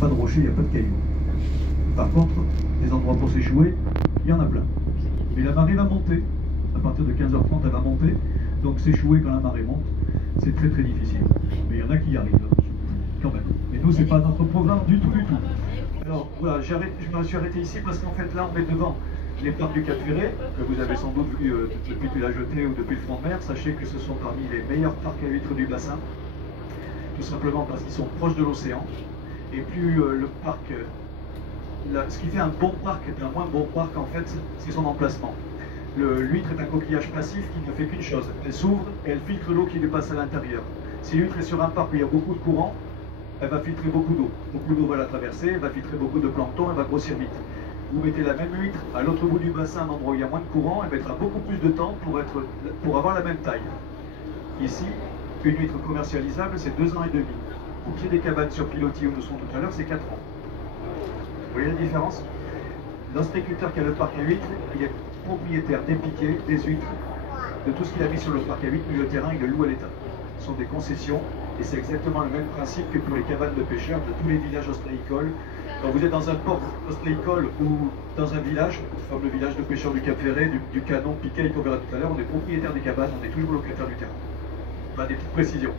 pas de rochers, il n'y a pas de cailloux. Par contre, des endroits pour s'échouer, il y en a plein. Mais la marée va monter. À partir de 15h30, elle va monter. Donc s'échouer quand la marée monte, c'est très très difficile. Mais il y en a qui y arrivent, quand même. Mais nous, c'est pas notre programme du tout, du tout. Alors voilà, je me suis arrêté ici parce qu'en fait là, on est devant les parcs du Cap Ferret, que vous avez sans doute vu depuis la jetée ou depuis le front de mer. Sachez que ce sont parmi les meilleurs parcs à huîtres du bassin, tout simplement parce qu'ils sont proches de l'océan. Et plus le parc, ce qui fait un bon parc d'un moins bon parc, en fait, c'est son emplacement. L'huître est un coquillage passif qui ne fait qu'une chose, elle s'ouvre et elle filtre l'eau qui lui passe à l'intérieur. Si l'huître est sur un parc où il y a beaucoup de courant, elle va filtrer beaucoup d'eau. Beaucoup d'eau va la traverser, elle va filtrer beaucoup de plancton, elle va grossir vite. Vous mettez la même huître à l'autre bout du bassin, un endroit où il y a moins de courant, elle mettra beaucoup plus de temps pour avoir la même taille. Ici, une huître commercialisable, c'est 2 ans et demi. Au pied des cabanes sur pilotis où nous sommes tout à l'heure, c'est 4 ans. Vous voyez la différence? L'ostréiculteur qui a le parc à huîtres, il est propriétaire des piquets, des huîtres, de tout ce qu'il a mis sur le parc à huîtres, mais le terrain, il le loue à l'État. Ce sont des concessions, et c'est exactement le même principe que pour les cabanes de pêcheurs de tous les villages ostréicoles. Quand vous êtes dans un port ostréicole ou dans un village, comme le village de pêcheurs du Cap Ferret, du Canon, Piquet qu'on verra tout à l'heure, on est propriétaire des cabanes, on est toujours locataire du terrain. Des petites précisions.